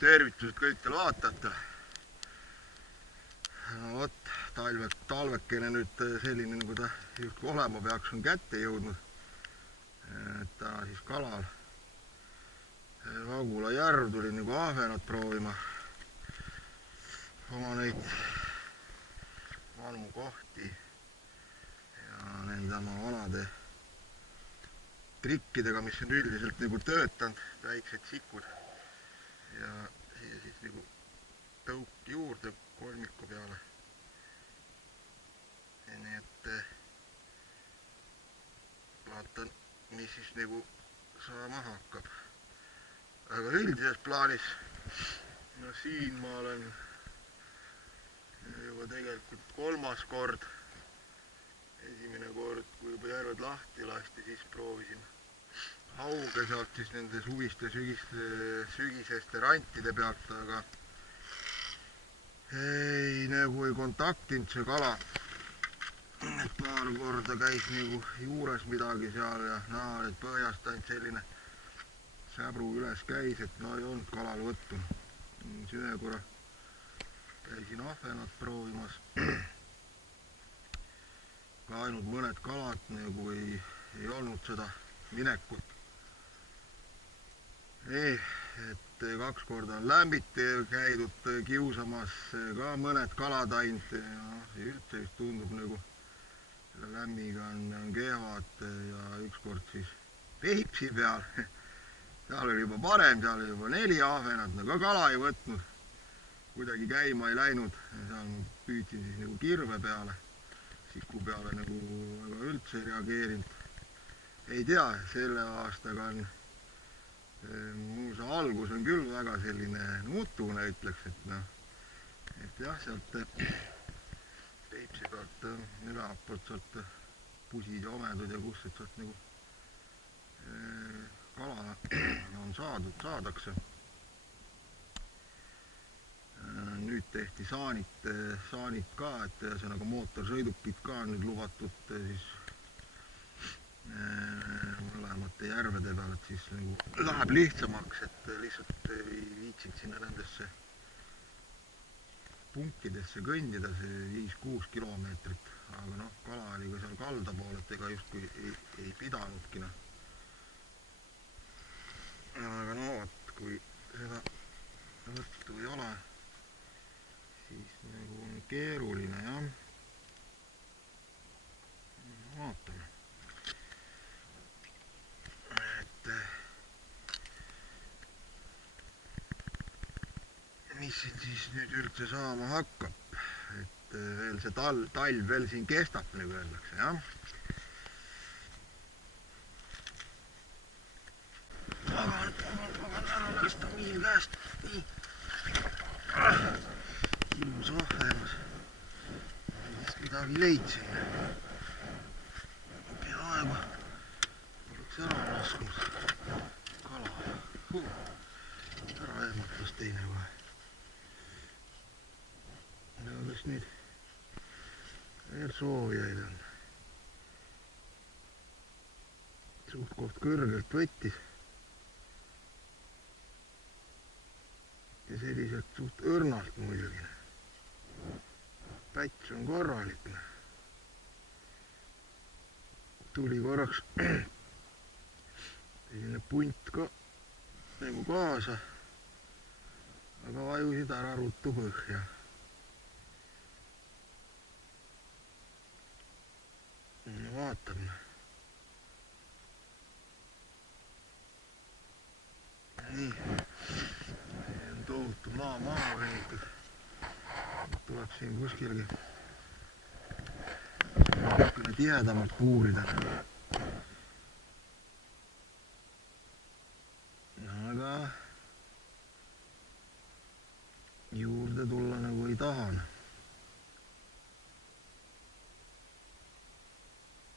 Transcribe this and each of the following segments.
tervitused kõikidele vaatajatele. No vot, talvekene nüüd selline, nagu ta justkui olema peaks, on kätte jõudnud. Täna siis kalal Vagula järv tuli nagu ahvenat proovima oma neid vanu kohti ja nende oma vanade trikkidega, mis on üldiselt nagu töötanud, väiksed sikud ja siis nagu tõuk juurde kolmiku peale. Ja nii et vaatan, mis siis nagu saama hakkab. Aga üldises plaanis, no siin ma olen juba tegelikult 3. kord. Esimene kord, kui juba järved lahti lasti, siis proovisin hauge sealt siis nende suviste sügiseste rantide pealt, aga nagu ei kontaktinud see kala. Paar korda käis nagu juures midagi seal ja näha, et põhjast ainult selline säbru üles käis, et no ei olnud kalal võttu. Siis ühe korra käisin ahvenat proovimas. Ka ainult mõned kalad nagu ei olnud seda minekut. Et 2 korda on lämbiti käidud kiusamas, ka mõned kalad ainult ja üldse vist tundub nagu selle lämmiga on kehvad ja ükskord siis Peipsi peal. Seal oli juba parem, seal oli juba 4 ahvenat, no ka kala ei võtnud. Kuidagi käima ei läinud. Seal ma püüdsin siis nagu kirve peale, siku peale nagu väga üldse ei reageerinud. Ei tea, selle aastaga on mul see algus on küll väga selline nutune, ütleks, et noh, et jah, sealt Peipsi pealt ülevalt poolt sealt pusid ja omedud ja kus, et sealt nagu kala on saadakse. Nüüd tehti saanid ka, et ühesõnaga mootorsõidukid ka nüüd lubatud siis mõlemate järvede peal, et siis nagu läheb lihtsamaks, et lihtsalt ei viitsinud sinna nendesse punkidesse kõndida, see 5-6 kilomeetrit, aga noh, kala oli ka seal kalda pool, et ega justkui ei pidanudki. Aga no vot, kui seda võttu ei ole, siis nagu on keeruline, jah. Vaatame. Mis siis nüüd üldse saama hakkab, et veel see talv veel siin kestab, nagu öeldakse, jah. Pagan ära lasta miil käest, nii. Ilmus ahvenas, siis midagi leidsin. Peaaegu oleks ära lasknud kala. Ära ehmatas teine kohe. Kas nüüd veel soovijaid on? Suht koht kõrgelt võttis. Ja selliselt suht õrnalt muidugi. Päts on korralik. Tuli korraks selline punt ka nagu kaasa, aga vajusid ära ruttu põhja. Vaatame. Nii. On tohutu maha venitud. Tuleb siin kuskilgi tihedamalt puurida. Aga juurde tulla nagu ei tahan.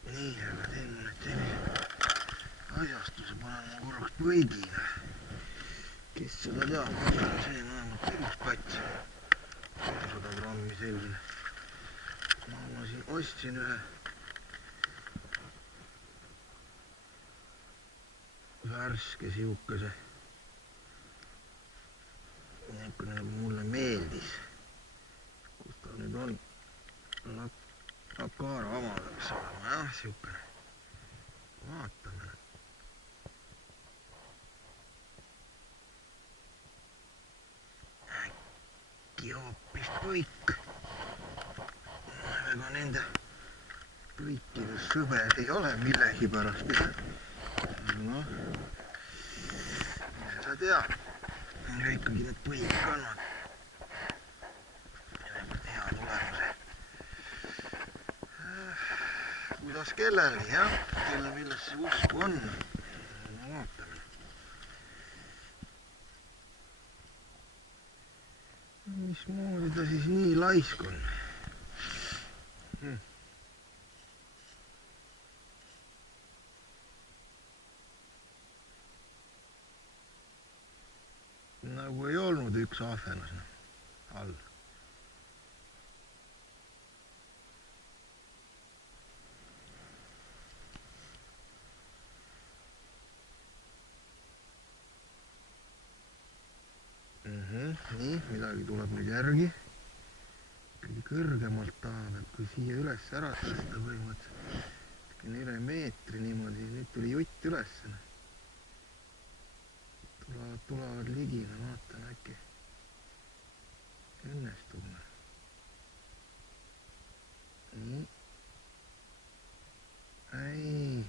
Nii, aga teen nüüd sellise asjastuse, panen ma korraks põigile. Kes seda teab, see on vähemalt ilus päts. 100 grammi selline. Ma siin ostsin ühe värske sihukese niisugune nagu mulle meeldis. Kus ta nüüd on? Lakara oma peaks olema jah, siukene. Vaatame. Äkki hoopis põik. Ega nende põikide sõber ei ole millegi pärast. Noh, sa tead, ikkagi need põik annavad hea tulemuse. Kuidas kellelgi, jah, kelle millesse usku on. No, vaatame. Mismoodi ta siis nii laisk on? Nagu ei olnud üks ahvenas all. Nii, midagi tuleb nüüd järgi. Ikkagi kõrgemalt tahab, et kui siia üles ära tõsta põhimõtteliselt üle meetri niimoodi, nüüd tuli jutt üles. Tulevad ligina, vaatan äkki õnnestub. Nii. Ei,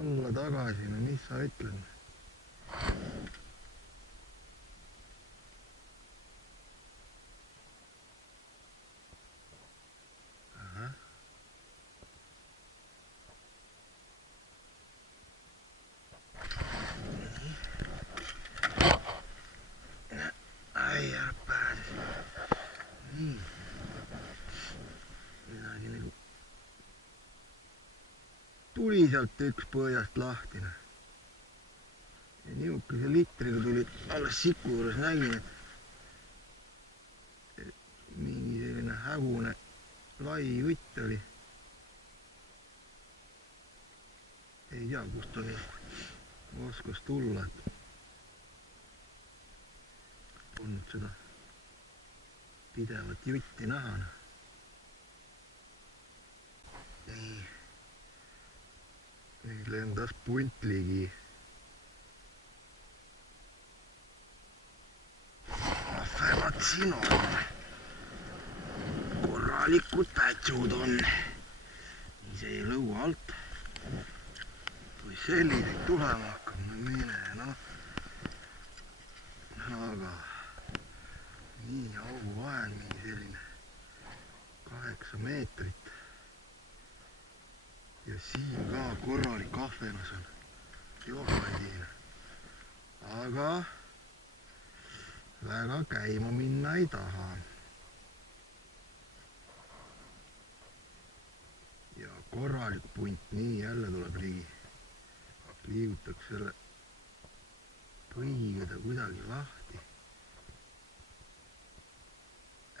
alla tagasi, no mis sa ütled? Tuli sealt üks põhjast lahtine. Ja niisuguse litriga tuli, alles siku juures nägin, et mingi selline hägune lai jutt oli. Ei tea, kust oli oskas tulla, et polnud seda pidevat jutti näha. Nii. Nüüd lendas punt ligi. Ahvenad siin on. Korralikud pätsud on. Ise ei lõua alt. Kui selliseid tulema hakkab, no mine, noh. Aga nii augu vahel mingi selline 8 meetrit. Ja siin ka korralik ahvenas on. Johadiine. Aga väga käima minna ei taha. Ja korralik punt, nii jälle tuleb ligi. Liigutaks selle põhiga ta kuidagi lahti.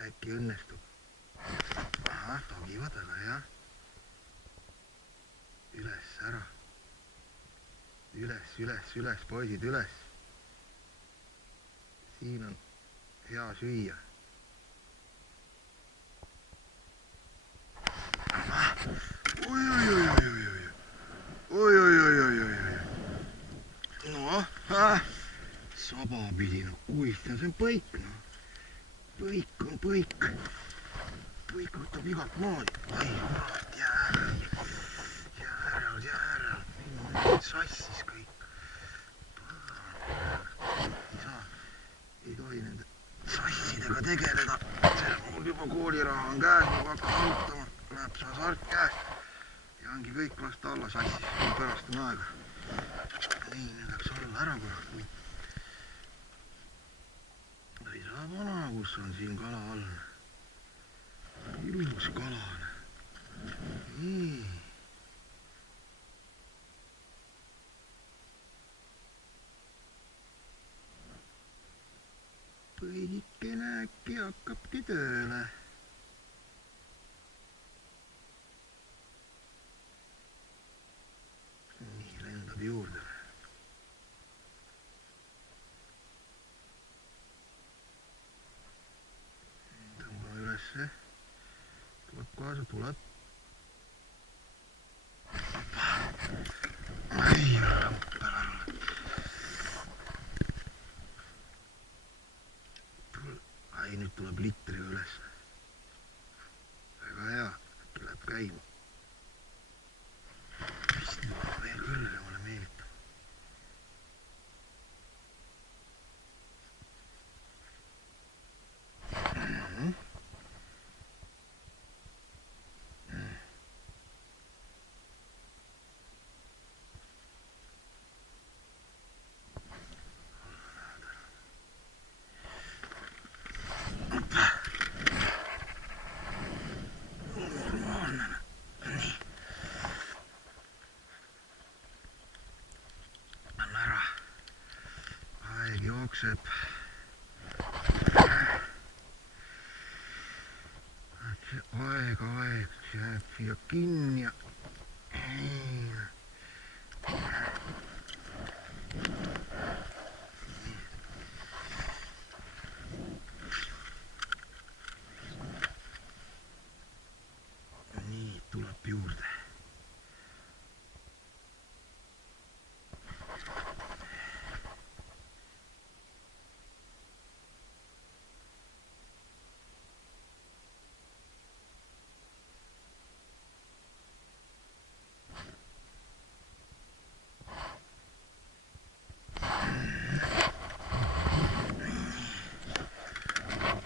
Äkki õnnestub. Ahah, togivad, aga jah. Üles ära. Üles, poisid, üles. Siin on hea süüa. Oi. No, sabapidi, no kuistan, see on põik, no. Põik on põik. Põik võtab igat moodi. Ai, kurat, jää ära. Sassis kõik. Ei tohi nende sassidega tegeleda. Mul juba kooliraha on käes, ma hakkan kulutama. Läheb see hasart käest. Ja ongi kõik lasta alla sassis. Pärast on aega. Nii, nüüd läks alla ära korra. Ei saa vana, kus on siin kala all. Ilus kala on. Nii. Põikene äkki hakkabki tööle. Nii, lendab juurde. kaasa, tuleb. ai, ai, nüüd tuleb litriga üles. väga hea, äkki läheb käima. vist veel kõrgemale meelitab. jookseb. see aeg jääb siia kinni ja nii tuleb juurde.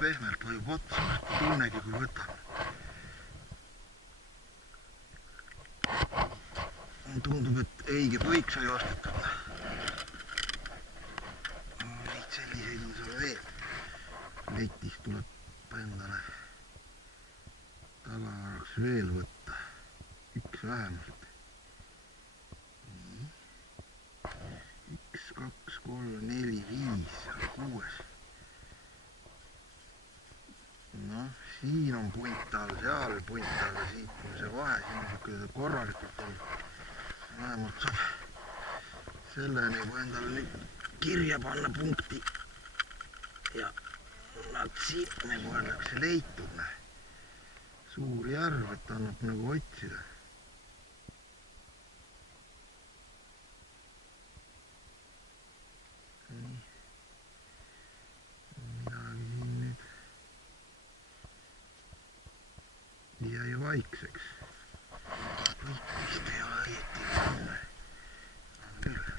Pehmelt vajub otsa, ei tunnegi, kui võtan. Tundub, et õige põik sai ostetud. Neid selliseid on seal veel. Letis tuleb endale tagavaraks veel võtta. Üks vähemalt. Nii. 1, 2, 3, 4, 5, 6. Noh, siin on punt all, seal punt all ja siit on see vahe, siin on niisugune korralikult on. Vähemalt saab selleni juba endale nüüd kirja panna punkti. Ja nad siit nagu öeldakse leitud. Suur järv, et annab nagu otsida. Nii. Midagi siin nüüd jäi vaikseks. Kõik vist ei ole õieti panna. On küll.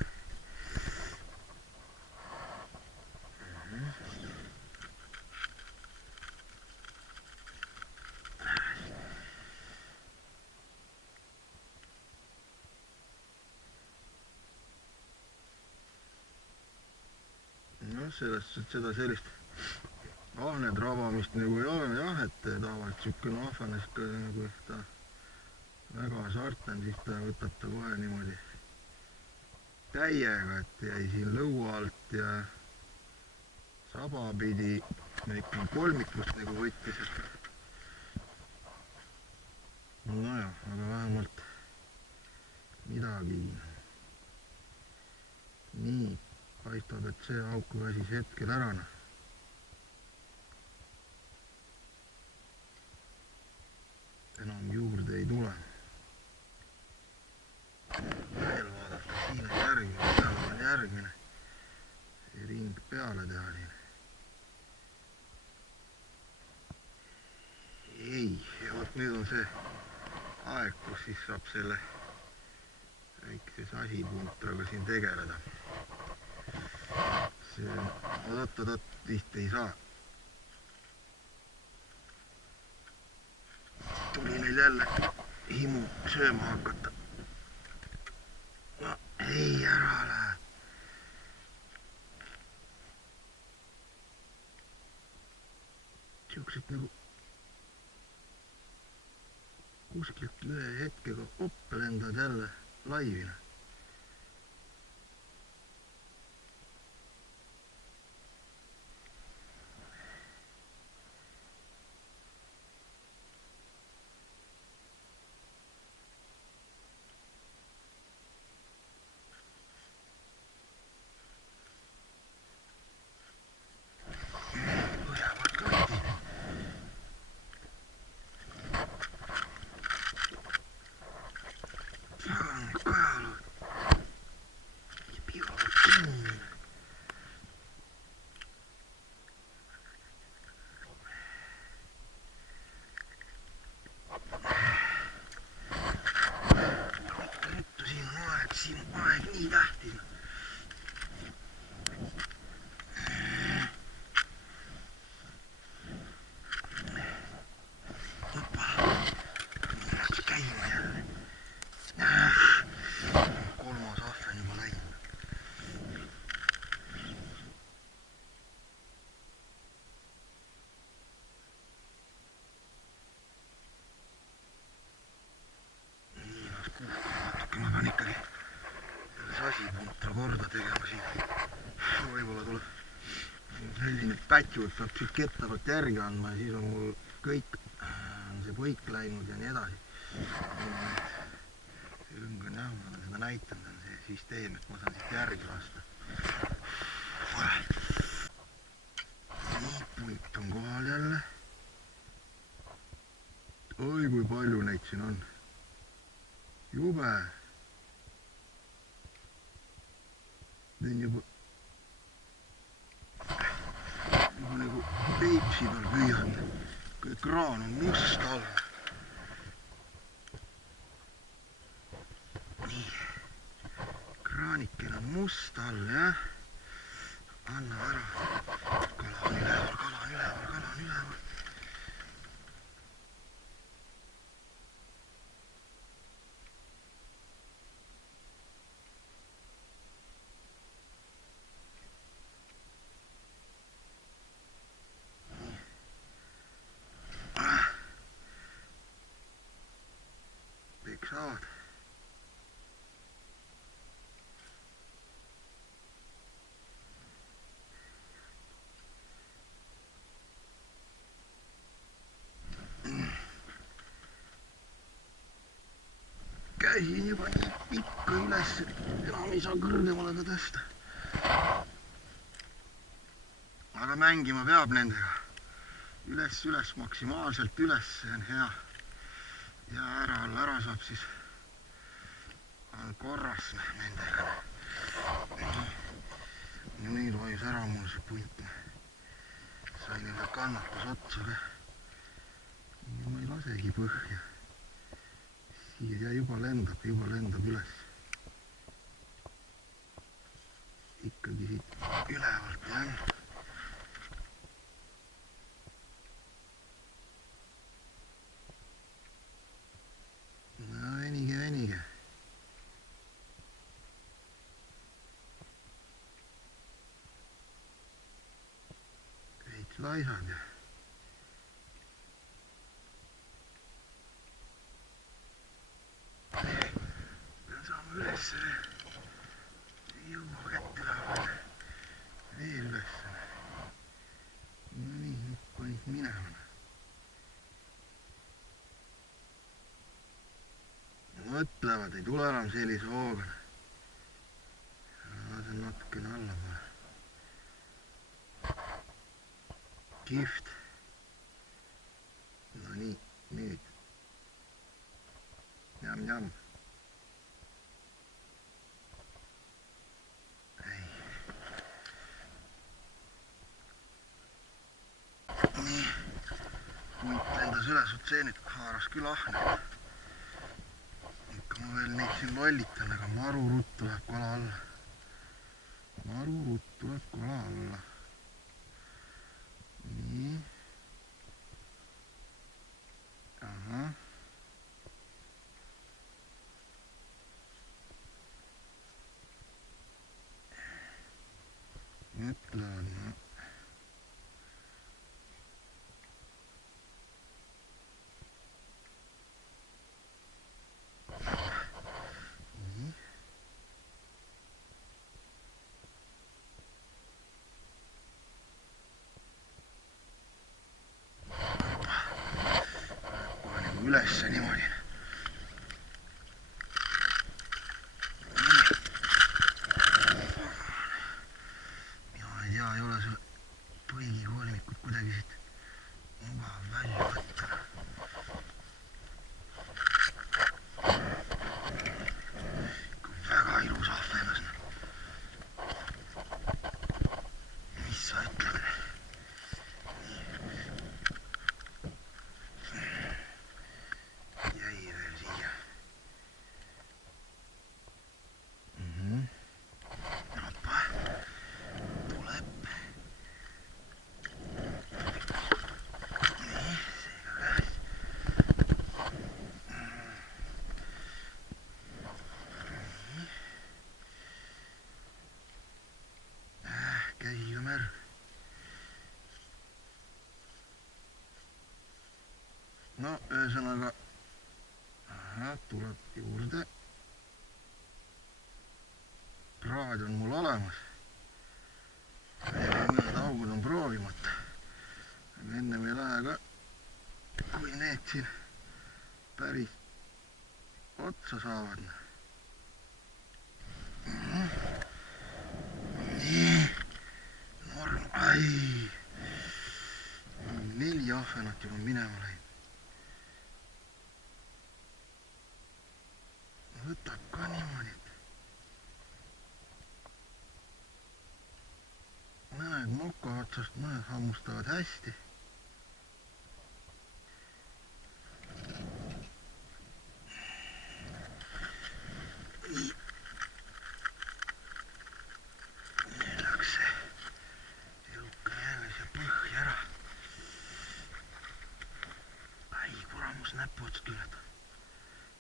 No seda sellist ahnet rabamist nagu ei ole jah, et tavaliselt siukene ahvenes ikka nagu ta väga sarten, siis ta võtab ta kohe niimoodi täiega, et jäi siin lõua alt ja saba pidi ikka kolmikust nagu võttis. Nojah, aga vähemalt midagi. Nii, paistab, et see auk väsis hetkel ära. Enam juurde ei tule. Veel vaadata, siin on järgmine, seal on järgmine. See ring peale teha siin. Ei, ja vot nüüd on see aeg, kus siis saab selle väikse sasipuntraga siin tegeleda. See oot, vist ei saa. Tuli neil jälle himu sööma hakata. No ei, ära lähe. Siuksed nagu kuskilt ühe hetkega oppe lendad jälle laivile. siin. Võib-olla tuleb selline pätsu, et peab siit ketta pealt järgi andma ja siis on mul kõik, on see põik läinud ja nii edasi. See õng on jah, ma olen seda näitanud, on see süsteem, et ma saan siit järgi lasta. Nii, punt on kohal jälle. Oi, kui palju neid siin on. Jube. Teen juba nagu Peipsi peal püüan. Kraan on must all. Nii. Kraanikel on must all, jah. Anna ära. Kala on üleval, kala on üleval, kala on üleval. Kõik saavad. Käisin juba nii pikka üles, enam ei saa kõrgemale ka tõsta. Aga mängima peab nendega. Üles maksimaalselt üles, see on hea. Ja ära saab siis korras nendega. Nüüd vajus ära mul see punt. Sai neile kannatus otsa ka. Ma ei lasegi põhja. Siia juba lendab üles. Ikkagi siit ülevalt jah. No venige. Veits laisad ja. Pean saama üles. Ei jõua kätte läheb. Veel üles. No nii, nüüd panid minema. Mõtlevad, ei tule enam sellise hooga. See on natukene allapoole. Kihvt. No nii, nüüd. Jam. Ei. Nii. Punt lendas üles, oot see nüüd haaras küll ahne. Ma veel neid siin lollitan, aga maru rutt tuleb kola alla. Nii. Ahah. Mõtlevad, no. Ülesse niimoodi. Mina ei tea, ei ole see põigikoolimikud kuidagi siit mugav välja võtta. Väga ilus ahvenas. Mis sa ütled? No ühesõnaga tuleb juurde. praad on mul olemas. Mõned augud on proovimata. Aga ennem ei lähe ka, kui need siin päris otsa saavad. Nii, norm, ai, 4 ahvenat juba minema läinud. Võtab ka niimoodi, et mõned moka otsast, mõned hammustavad hästi. Nii läks see eluka jälle siia põhja ära. Ai, kuramus näpu otsast küljed.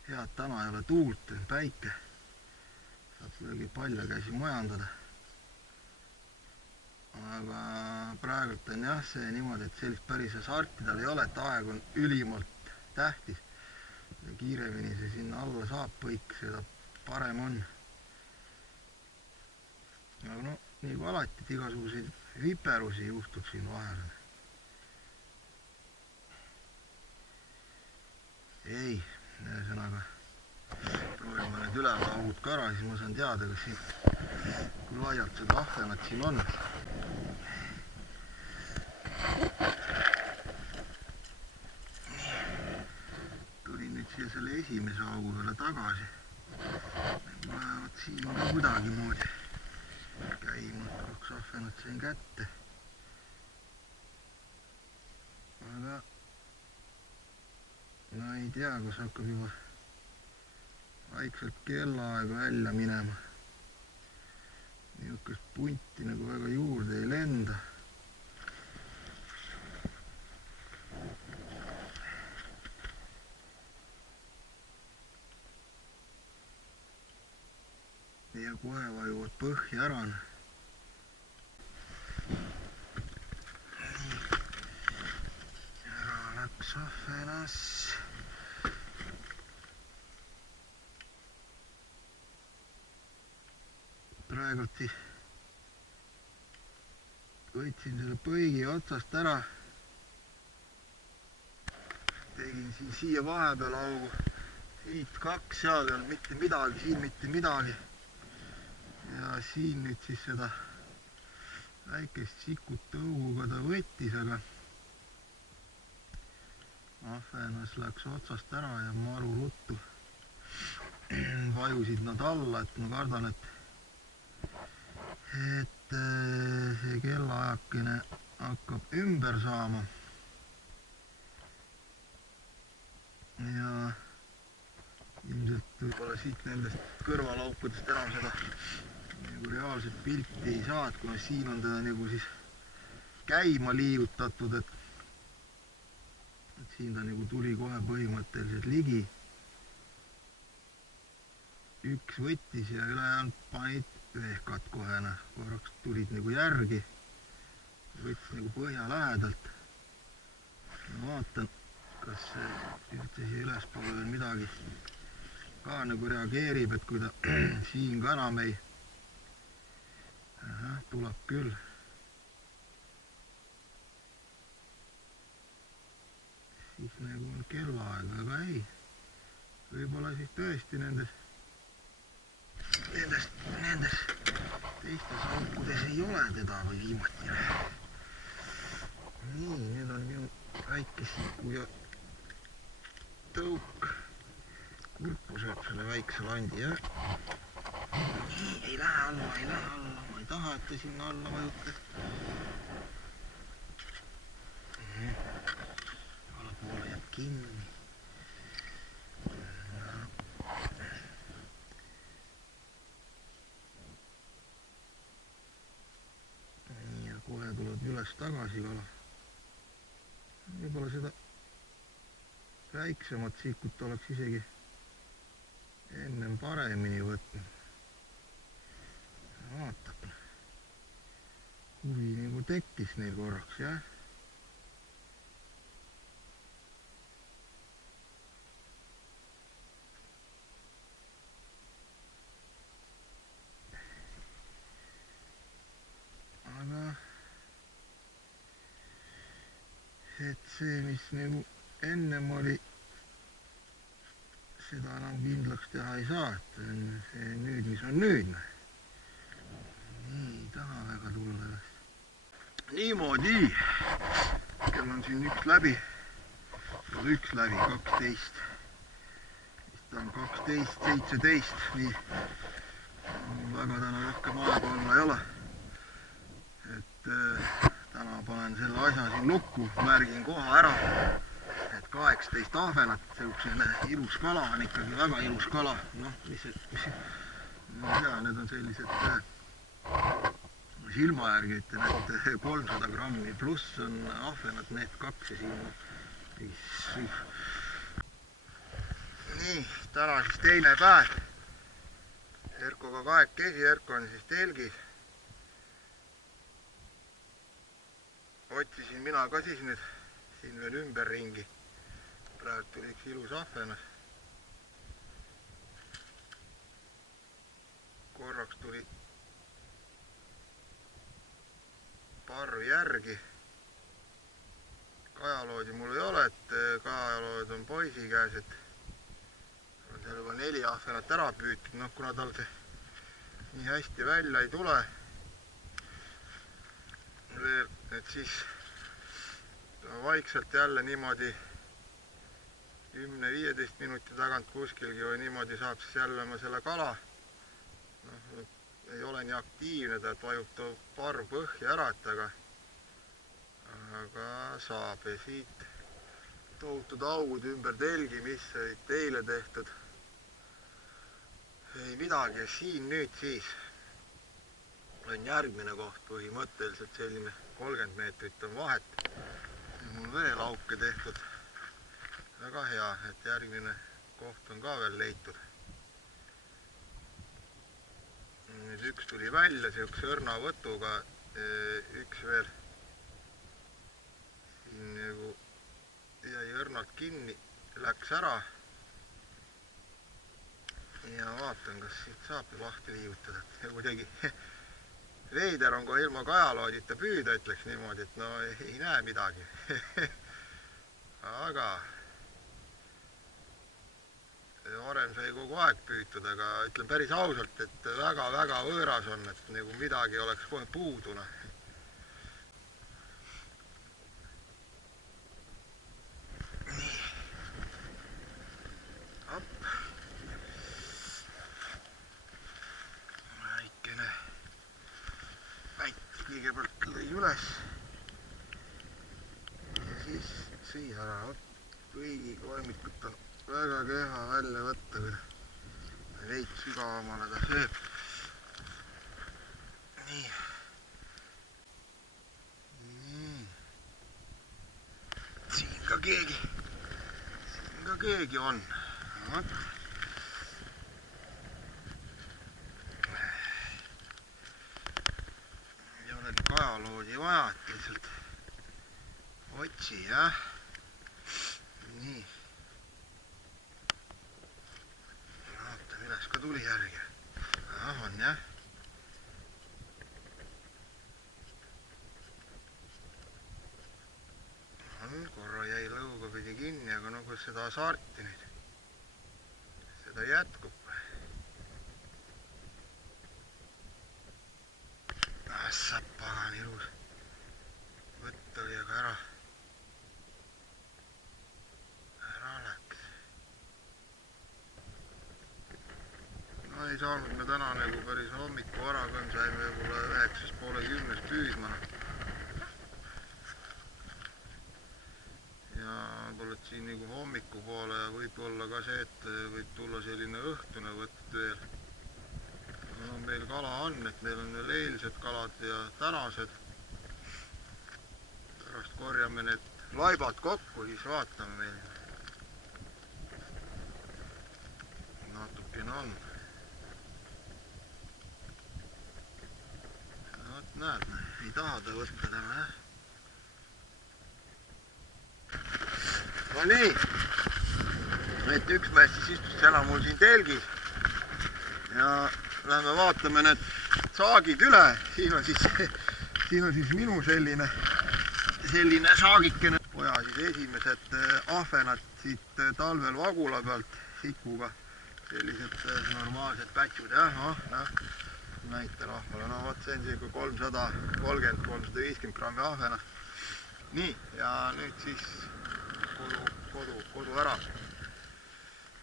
Head täna ei ole tuult, päike. Saab kuidagi paljakäsi majandada. Aga praegult on jah see niimoodi, et sellist päris hasarti tal ei ole, et aeg on ülimalt tähtis. Ja kiiremini see sinna alla saab põik, seda parem on. Aga no, nii kui alati, et igasuguseid viperusi juhtub siin vahel. Ei, ühesõnaga proovime need ülevaagud ka ära, siis ma saan teada, kas siin, kui laialt seda ahvenat siin on. Tulin nüüd siia selle esimese augu peale tagasi. Lähevad siin ka kuidagimoodi käima, 2 ahvenat sain kätte. Aga no ei tea, kus hakkab juba vaikselt kellaaeg välja minema. Niisugust punti nagu väga juurde ei lenda. Ja kohe vajuvad põhja ära. Ära läks ahvenas. Praegult siis võtsin selle põigi otsast ära. Tegin siia vahepeal augu. Siit 2, seal ei olnud mitte midagi, siin mitte midagi. Ja siin nüüd siis seda väikest sikut tõuguga ta võttis, aga ahvenas läks otsast ära ja maru ruttu vajusid nad alla, et ma kardan, et see kellaajakene hakkab ümber saama. Ja ilmselt võib-olla siit nendest kõrvalaukudest enam seda nagu reaalset pilti ei saa, et kuna siin on teda nagu siis käima liigutatud, et siin ta nagu tuli kohe põhimõtteliselt ligi. Üks võttis ja ülejäänud panid vehkad kohe, korraks tulid nagu järgi, võttis nagu põhja lähedalt. Ma vaatan, kas üldse siia ülespoole veel midagi ka nagu reageerib, et kui ta siin ka enam ei tuleb küll. Siis nagu on kellaaeg, aga ei. Võib-olla siis tõesti nendes teistes aukudes ei ole teda või viimati. Nii, nüüd on minu väike siku ja tõuk. Kurpu sööb selle väikse landi, jah. Nii, ei lähe alla, ma ei taha, et ta sinna alla vajutab. Allapoole jääb kinni. Nii, ja kohe tuleb üles tagasi kala. Võib-olla seda väiksemat sikut oleks isegi ennem paremini võtnud. Vaatab. Huvi nagu tekkis neil korraks, jah. et see, mis nagu ennem oli, seda enam kindlaks teha ei saa, et see nüüd, mis on nüüd. Nii, ei taha väga tulla vast. Niimoodi, kell on siin üks läbi, 12. Vist on 12:17, nii väga täna rohkem aega olla ei ole. Et täna panen selle asja siin lukku, märgin koha ära, et 18 ahvenat, selline ilus kala on ikkagi, väga ilus kala. Noh, mis ma ei tea, need on sellised silma järgi ütlen, et 300 grammi pluss on ahvenad, need 2 ja siin. Nii, täna siis teine päev. Erkoga kahekesi, Erko on siis telgis. Otsisin mina ka siis nüüd siin veel ümberringi. Praegu tuli üks ilus ahvenas. Korraks tuli parv järgi. Kajaloodi mul ei ole, et kajalood on poisi käes, et on seal juba 4 ahvenat ära püütud. Noh, kuna tal see nii hästi välja ei tule veel, et siis vaikselt jälle niimoodi 10-15 minuti tagant kuskilgi või niimoodi saab siis jälle ma selle kala. Noh, ei ole nii aktiivne, ta vajutab parv põhja ära, et aga saab ja siit tohutud augud ümber telgi, mis olid eile tehtud. Ei midagi ja siin nüüd siis on järgmine koht, põhimõtteliselt selline 30 meetrit on vahet. Mul veel auke tehtud. Väga hea, et järgmine koht on ka veel leitud. Nüüd üks tuli välja, siukse õrna võtuga, üks veel siin nagu jäi õrnalt kinni, läks ära. Ja vaatan, kas siit saab lahti liigutada, et kuidagi veider on ka ilma kajaloodita püüda, ütleks niimoodi, et no ei näe midagi. Aga varem sai kogu aeg püütud, aga ütlen päris ausalt, et väga-väga võõras on, et nagu midagi oleks kohe puuduna. Nii. Hopp. Väikene väike kõigepealt lõi üles. Ja siis sõi ära. Kõigi kolmikut on väga kehva välja võtta, kui veits sügavamale ta sööb. Nii. Nii. Siin ka keegi on. Ei ole nii kajaloodi vaja, et lihtsalt otsi, jah. Nii. Üles ka tuli järgi. On jah. Korra jäi lõuga pidi kinni, aga no kus seda asarti nüüd, seda jätkub. Saab pagan ilus. Võtt oli aga ära läks. No ei saanud me täna nagu päris hommiku varaga, saime võib-olla 9:30 püüdma. Ja võib-olla siin nagu hommiku poole ja võib olla ka see, et võib tulla selline õhtune võtt veel. No meil kala on, et meil on veel eilsed kalad ja tänased. Pärast korjame need laibad kokku, siis vaatame meil. Natukene on. Näed, ei taha ta võtta täna, jah. No nii, et üks mees siis istus täna mul siin telgis ja lähme vaatame need saagid üle. Siin on siis minu selline saagikene. poja siis esimesed ahvenad siit talvel Vagula pealt sikuga. Sellised normaalsed pätsud, jah, näite rahvale. No vot, see on siuke 330-350 grammi ahvenast. Nii, ja nüüd siis kodu ära.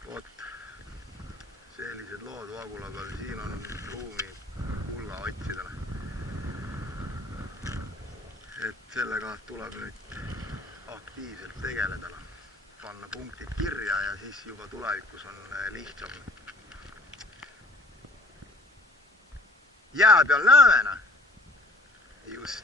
Vot, sellised lood Vagula peal. Siin on ruumi hulga otsidele. Et sellega tuleb nüüd aktiivselt tegeleda. Panna punktid kirja ja siis juba tulevikus on lihtsam. Jää peal näeme, just.